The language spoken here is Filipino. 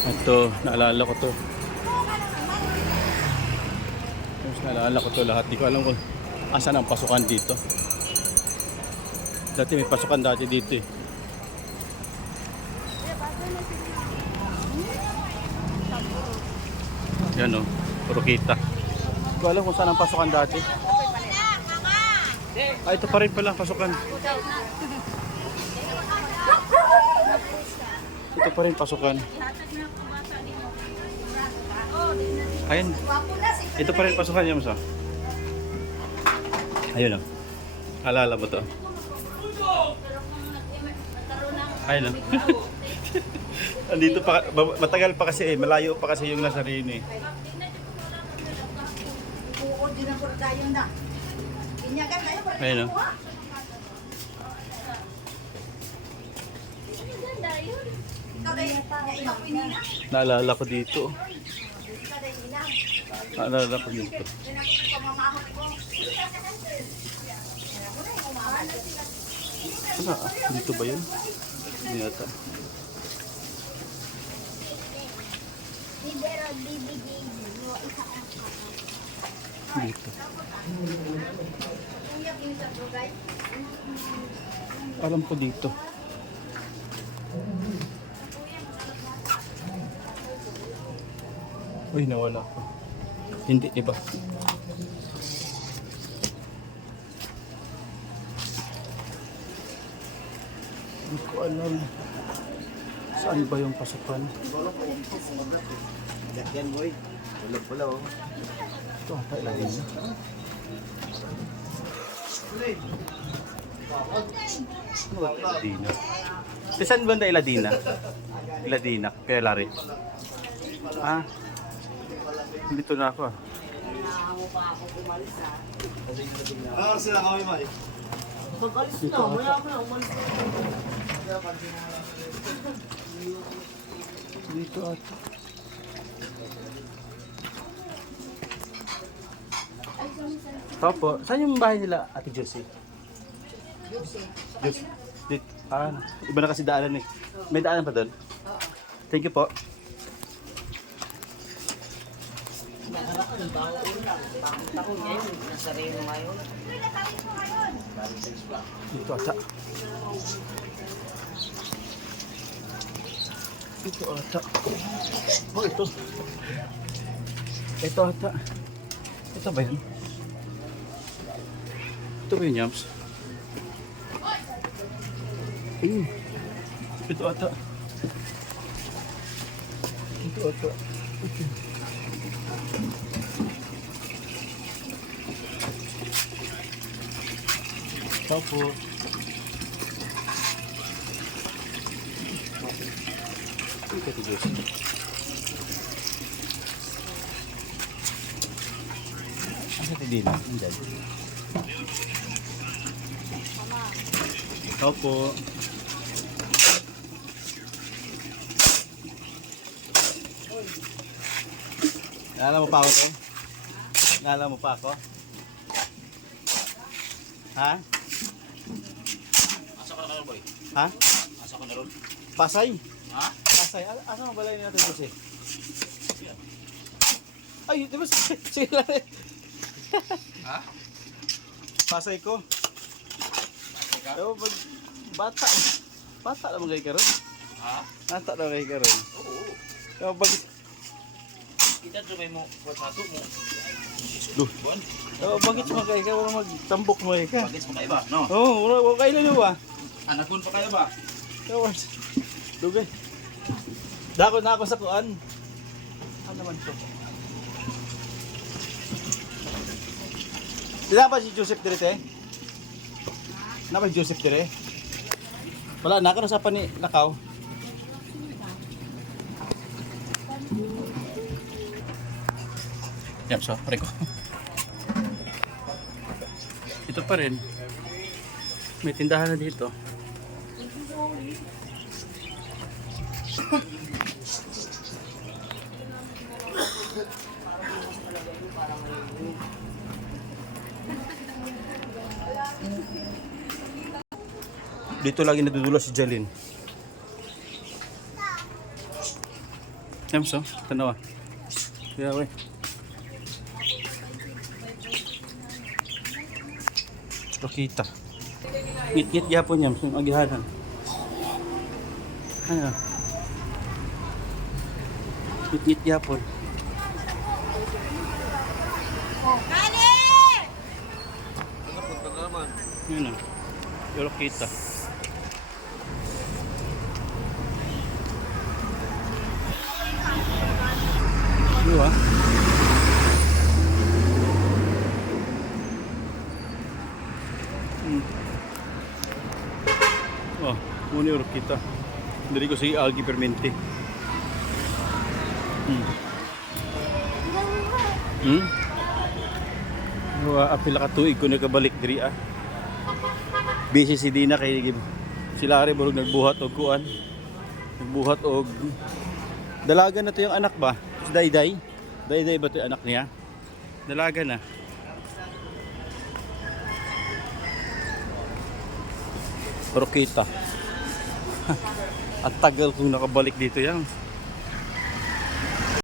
Ito, naalala ko to. Naalala ko to lahat. Di ko alam kung asan ang pasukan dito. Dati may pasukan dati dito eh. Yan o, puro kita. Di ko alam kung saan ang pasukan dati. Ah, ito pa rin pala pasukan. Ito pa rin pasukan. Ayun. Ito pa rin pasukan niya, Musa. Ayun o. Alala mo to. Ayun o. Andito pa, matagal pa kasi eh. Malayo pa kasi yung Nazareno eh. Ayun o. Naalala ko dito. Naalala ko dito. Ano? Dito ba yun? Hindi yata. Dito. Alam ko dito. Uy, nawala ko. Hindi, iba. Hindi ko alam. Saan ba yung pasukan? Yan boy. Ulag pala oh. Ito, ilagay niya. Iladina. Saan ba na Iladina? Iladina, kaya lari. Ah, dito na ako ah. Ah, sila kami may. Mag-alis na, maya mo na, umalis na. Dito ata. Opo, saan yung bahay nila, Ate Josie? Josie. Dito. Ah, iba na kasi daanan eh. May daanan pa doon? Thank you po. Dito ata. Dito ata. Oh, ito. Ito ata. Ito ba yun? Ito ba yun, Yams? Ito ata. Ito ata. Okay. Tapos ito ito Diyos. Asa ito din? Hindi. Tapos naalala mo pa ako to? Naalala mo pa ako? Ha? Asa ka na karon boy? Ha? Asa ka na ron? Pasay? Ha? Pasay? Asa mo balay natin kasi? Ay, di ba sila rin? Ha? Pasay ko. Ewan, bata. Bata naman kayo karon. Ha? Bata naman kayo karon. Oo. Ewan, pag... Kita dumay mo, pagkato mo. Duh. Bakit mo kayo ka? Wala magtambok mo kayo ka. Bagis mo kayo ba? No? Oo, wala kayo na nyo ba? Anakon pa kayo ba? Ewan. Dugay. Dako na ako sa kuan. Ano naman to? Sila ba si Joseph Direte? Na ba si Joseph Dire? Wala na, kanusapan ni Lakaw. Yan, so, pare ko. Ito pa rin. May tindahan na dito. Dito lagi nadudulas si Jalyn. Yams, oh. Tanawa. Kaya, we. Rokita. Ngit-ngit yapon yams, yung agihanan. Ano? Ngit-ngit yapon. Yun na. Yung rokita. Diba? Oh, muna yung rokita. Dari ko si algae permente. Apil ka tuig ko nakabalik diri ah. Busy si Dina kay sila rin burog nagbuhat og kuan. Nagbuhat og dalaga na to yung anak ba? Si Dayday. Dayday ba to yung anak niya? Dalaga na. Rokita. At tagal kong nakabalik dito yan.